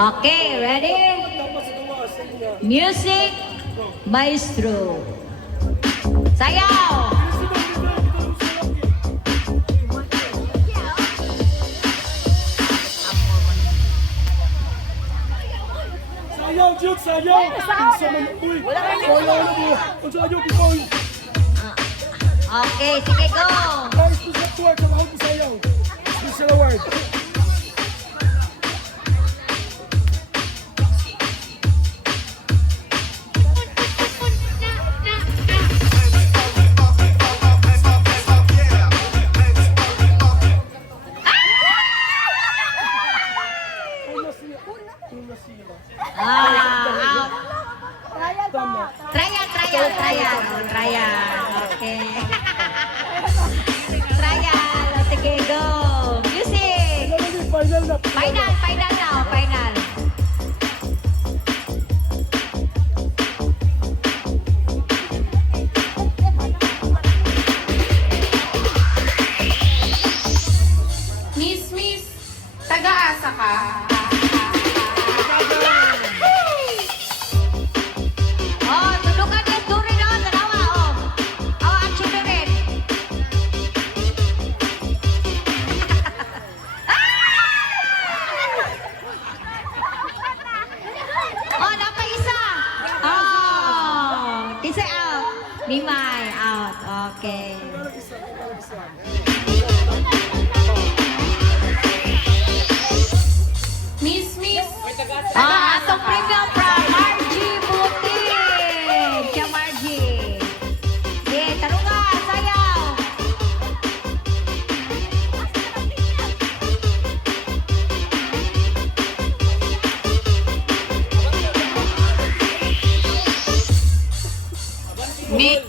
Okay, ready? Music, maestro. Sayaw! Sayaw, Jude, sayaw! Uy, sayaw na mo! Ang sayaw, before! Okay, sige, go! Guys, push up to work, kamahal mo sayaw! Special award! Out. Trial. Okay. Trial. Sige, go. Music. Final na! Final now. Final. Miss, taga-asa ka. Oh, tudukan din. Duri na. Tanawa, oh. Oh, action na rin. Oh, napaisa. Oh, kisa out. Mimay, out. Okay. Miss, Atong premium from Margie Butig. Siya Margie. Okay, tarunga, sayaw. Miss,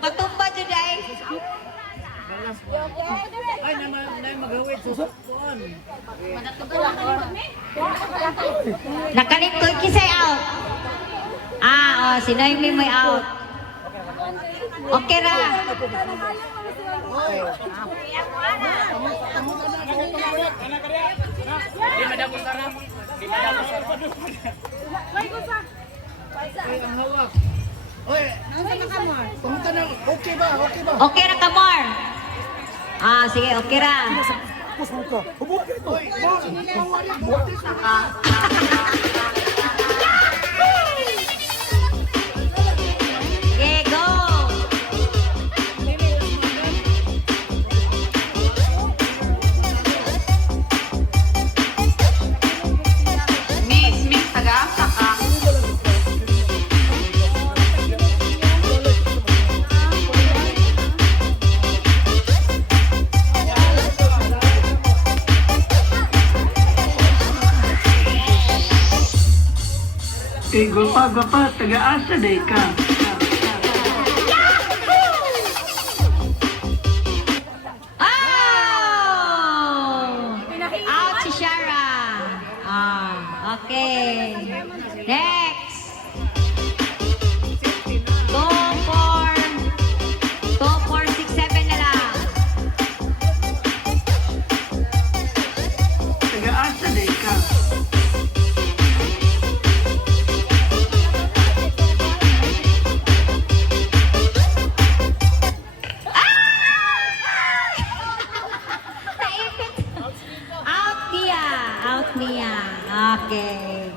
Matumba dyan ay. Ay, na magawid sa sukon. Nakalingkod kisay out. Oh, si Noemi may out. Okay ra. Di madamo sarap. Ay, ang hawak. Oy, pumunta na. Okay ba? Okay ra ka more. Sige, okay ra. Push mo ka! Huwag ka ito! Okay, go. Miss, taga-asa ka. Gwapa, taga-asa day ka. Out si Shara. Okay. Next. Go for 6, 7 na lang. Taga-asa day ka. Out niya. Okay.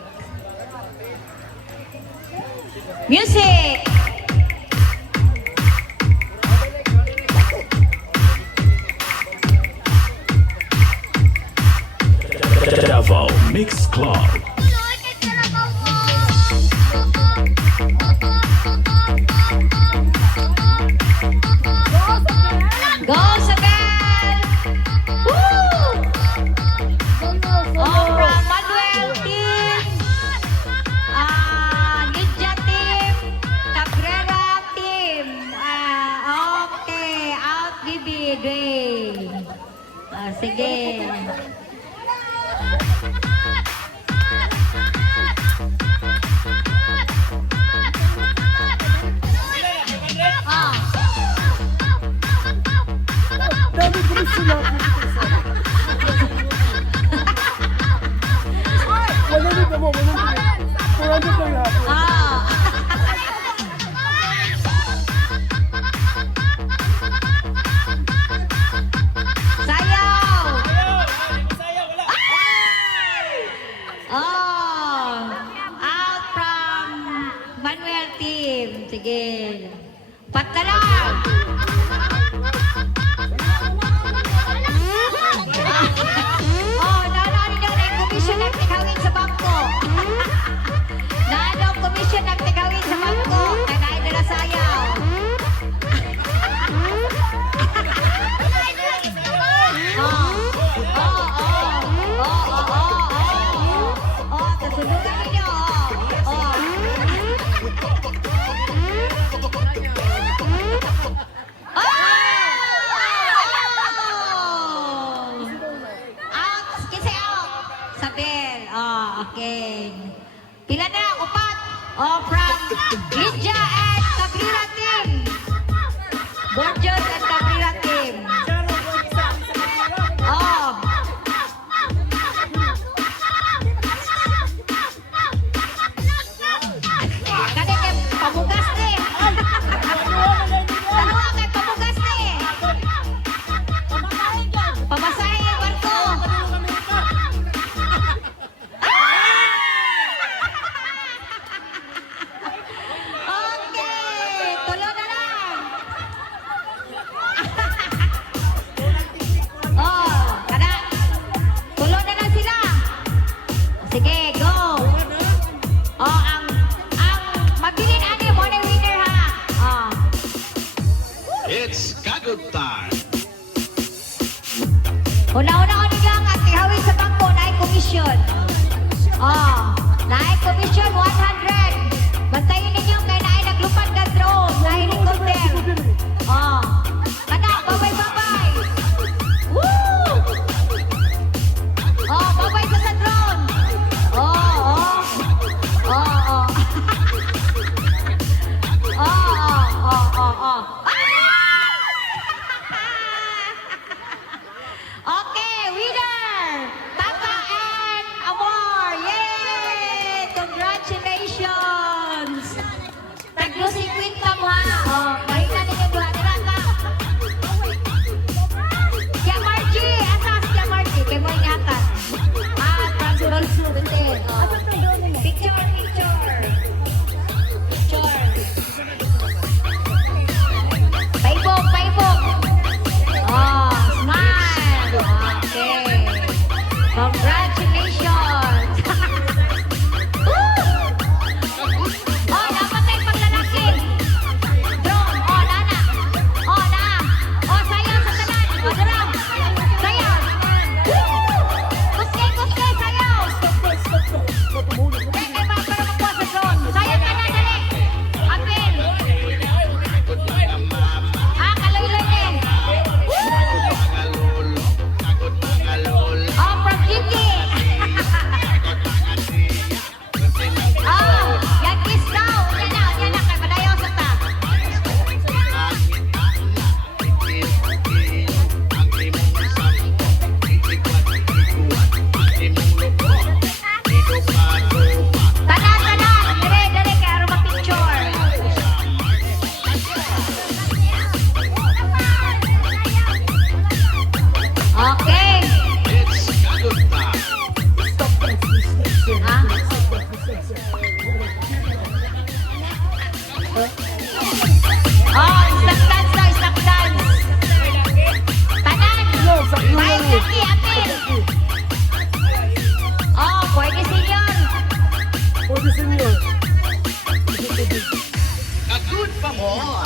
Music. Davao Mix Club. Go, Sabel! Woo! Oh, from Manuel team. Ninja team. 100 na mo, 100. 400 lang lahat. Oh. Sayaw! Oh! Out from Manuel team. Sige. Patalang! Oh, nalari daw na yung komisyon ng tikawin sa bangko. Nalong komisyon ng tikawin sa bangko. Kanain na na sayaw. Susubukan ninyo. Out. Kinsa out? Sabel. Okay. Pila na? Upat. From Lydia and Cabrera team. Borges and Cabrera team. Kani kay pamugas ni. Dalawa kay pamugas ni. Pamasahe yung barko. Okay, tulo na lang. Kada. Tulo na lang sila. Sige, go. Ang mabilin ani mo na winner ha. It's Kagot time. Una-una ko nilang at ihawin sa bangko na komisyon. Na komisyon 100. Bantayin ninyo kay na naglupad ka drone na helicopter. Kada, babay-babay. Woo! Babay sa drone. Okay, winner! Tata and Amor! Yay! Congratulations! Taglo 50 mo ha! Mahina ninyo duha. Niranga! Kaya Margie! Asas kaya Margie? Kaya mo ingatan. Transfer Sutin. Picture! Paibog! Smile! Okay. Congratulations! Dapat tayo paglalaki. Drone. Nana. Sayaw sa tanan. Dalaw. Sayaw. Kuskay, sayaw. Kaya para makuha sa drone. Sayaw ka na, dali. Apel. Kaloy-loy din. From Kitty. Yan kiss daw. Yan na. Kaya padayaw sa ta. Tanan. Dali. Kaya aron ma-picture. Okay. It's Kagot time. Stop dance. Tanan. Bye, Jackie, Apil. Pwede senior. Pwede senior. Kagot pa mo.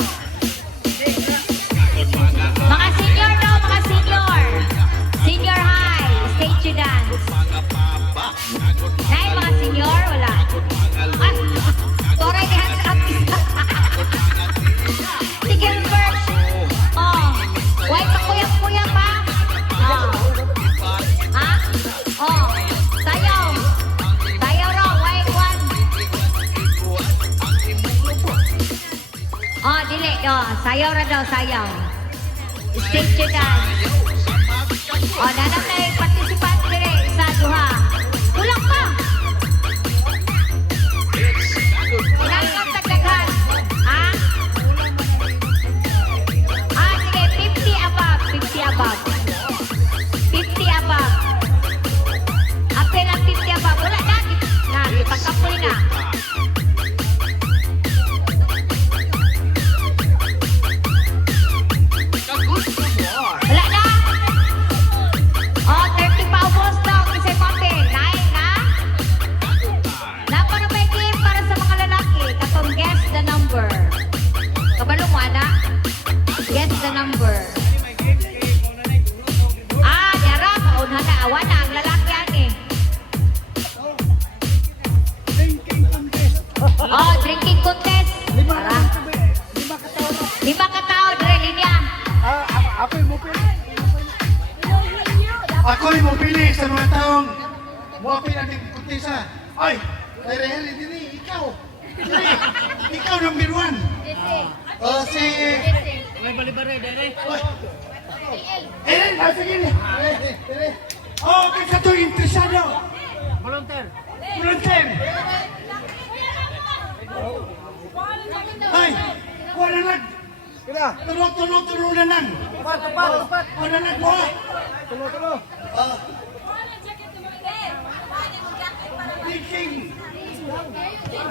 Mga senior daw, mga senior. Senior high, stage to dance. Nay, mga senior, wala. Toray, di hands up. Sige, first. White pa kuyang-kuyang pa. Sayaw. Sayaw raw, white one. Dili. Sayaw ra daw, sayaw. Stage to dance. O, nanang na yung participant dire sa duha. Kulang pa. It's Kagunta. Ilang kang dagdagan? Ha? Sige, 50 above. 50 above. 50 above. Apel ang 50 above. Wala na. Pagkapoy na. Kagunta more. Wala na. O, 30 pa ubos daw. Kasi papel. Nain na. Napan may game para sa mga lalaki. Katong guess the number. Kabalo mo, anak? Guess the number. Yara. Kauna na. Awan na. Ang lalaki yan eh. Drinking contest. Tara. 5 katao, dire linya. Ako'y mo pili sa mga taong muapin ang kuntisa. Ay, Heri, dili, ikaw. Dili, ikaw number 1. Si... May balibare, Dere. Sige ni. Okay, sa ito, interesado. Volunteer. Ay, wala nag. Tulo na lang. Tupat. Wala nag mo. Tulo. Thinking.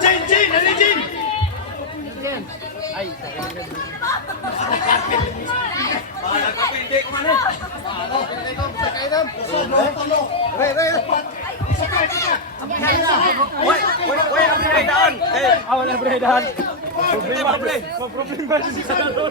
Jane, ano Jane? Ay, tulo. Sakay. Wala bredahan. Problema sa salon.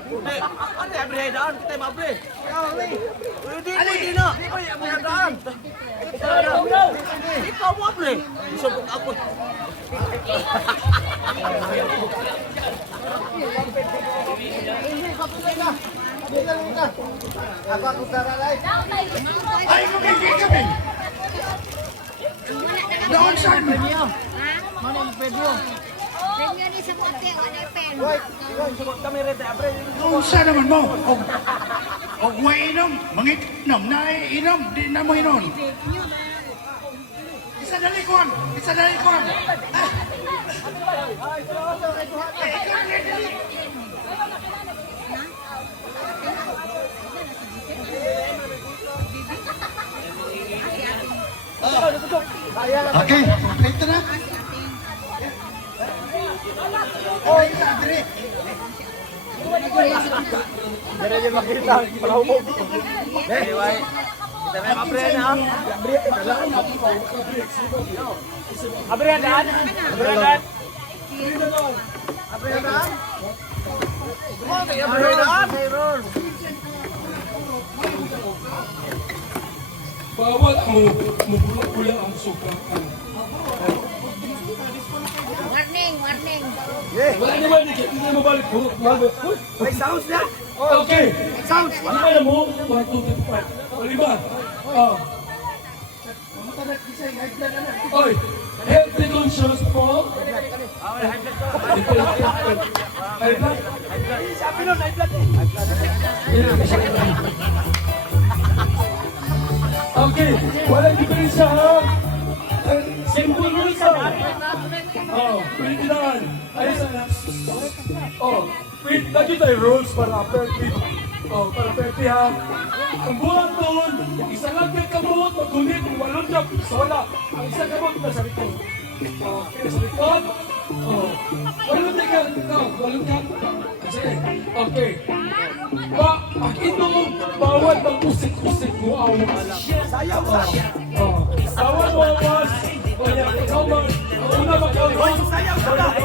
Ay, kumigil kami. Doon saan? Premio ni sa bote, wala pen. Doon saan naman mo? O may inom, manginom na inom, di na mo inom. Isa na likon. Okay, complete na. Oh, isa, dire. Dari dia makita, palahubog. Wai. Kita may mabrena ha. Abredan. Bawal ang mubulak-bulak ang suka. Warning. Wala naman, hindi mo balik. May sounds na. Okay. Sounds. Ano ba mo? 1, 2, 3, 4. O, 5. Oy, healthy conscious po. High blood. Sabi nun, high blood. Okay, walang diferensya ha. Simple rules ha. Pwede naman. Ayos na. Wait, lagi tayo rules para perfect. Para perfect ha. Ang buwan doon, isa lang kay kamot, magunit, walong job, isa wala. Ang isa kamot na sa likod. Okay, sa likod. Walong ka. Walong ka. Sige, okay. Pag inom, bawal mag-usik-usik mo awas. Sayaw. Bawal mo awas. O yan, ikaw mag... Una mag-awas. Sayaw. Sayaw.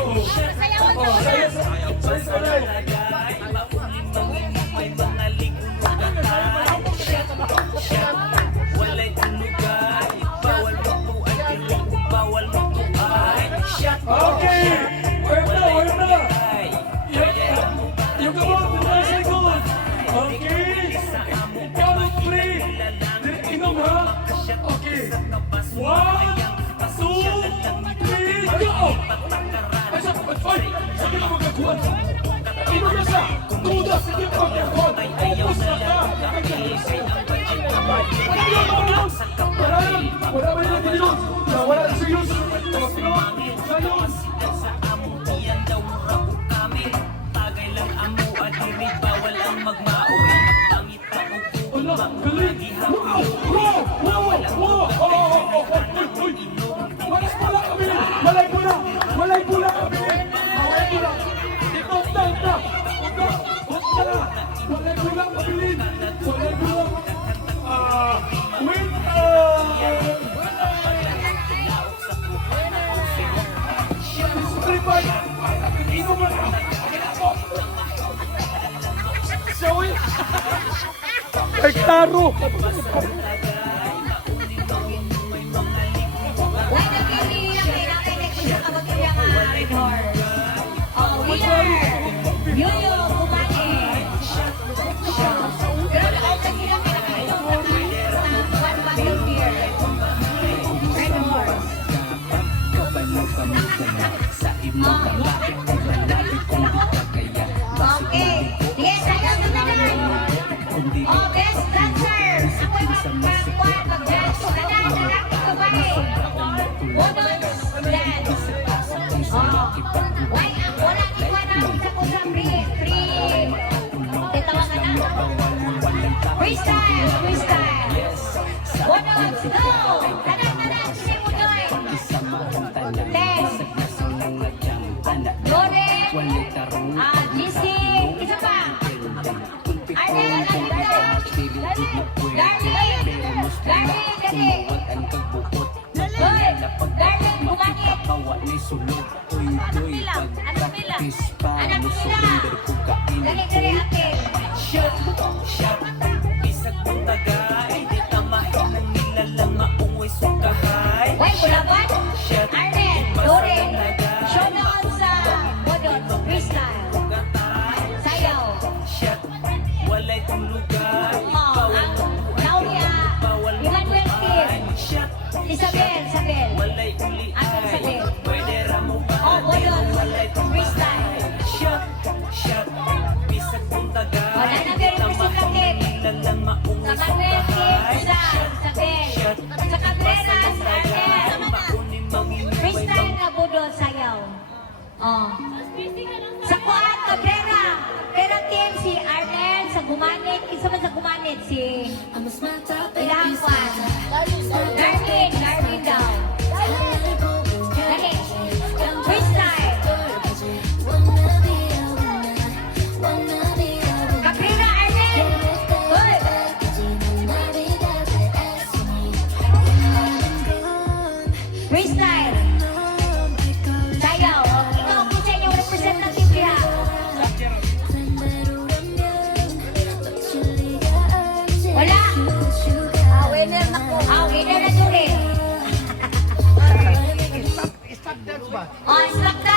Okay! Wala na! Yung kamot, yung sa likod! Okay! Count of 3! Inom ha! Okay! 1, 2, 3, go! Ay, sabi ka magkakuhan! Inom na siya! Tudas, hindi ka magkakuhan! Focus na ka! Wala ba yung nagtinilos? Wala na serious. Sayos. Wala, galing. Wow! Wow! Wow! Wow! Uy! Walay kami! Walay pula! Walay pula kami! Walay pula! Ito, unda! Walay pula kami! Walay pula! Wait! Disqualified! Ino mo na! Showing! Ay, taro! Why nagpili lang kayo na kayo nagpili ka mag-iya nga red horse? Oh, winner! Yoyo, Kumani! Pero nakautan sila kayo na kayo one bottle beer. Red horse. Okay. Sige, sayo sumunod. Oh, best dancer. Ako yung mag-dance. Tanan, babae. Bonus dance. Oh. Why, wala ni ko na isa ko sa free. Titawagan na. Freestyle. Bonus, go. Tanan, sini mo join. Test. Lore. GC. Isa pa. Arnel, Garling, Garling, bumangit. Anong pila? Dali, ate. Wait, bulaban? Arnel, Lore, show naman sa Bodot, freestyle. Sayaw. Oh, ang Naomi, Emmanuel Kim. Isabel. Anong Isabel? Oh, Bodot, freestyle. Oh, very representative. Sa Manuel Kim, Isabel. Sa Cabreras, Arnel. Freestyle na Bodot, sayaw. Oh. Sa Kuan, Cabrera. Pero team si Arnel, sa Gumanit. Isa man sa Gumanit, si Ilang Kuan. Garvin daw. Dali. Freestyle. Cabrera, Arnel. Uy. Freestyle. Sayaw. Ikaw, kung sa inyong representative niya. Wala. Winner na po. Winner na dyan eh. Stop dance ba? Oh, stop na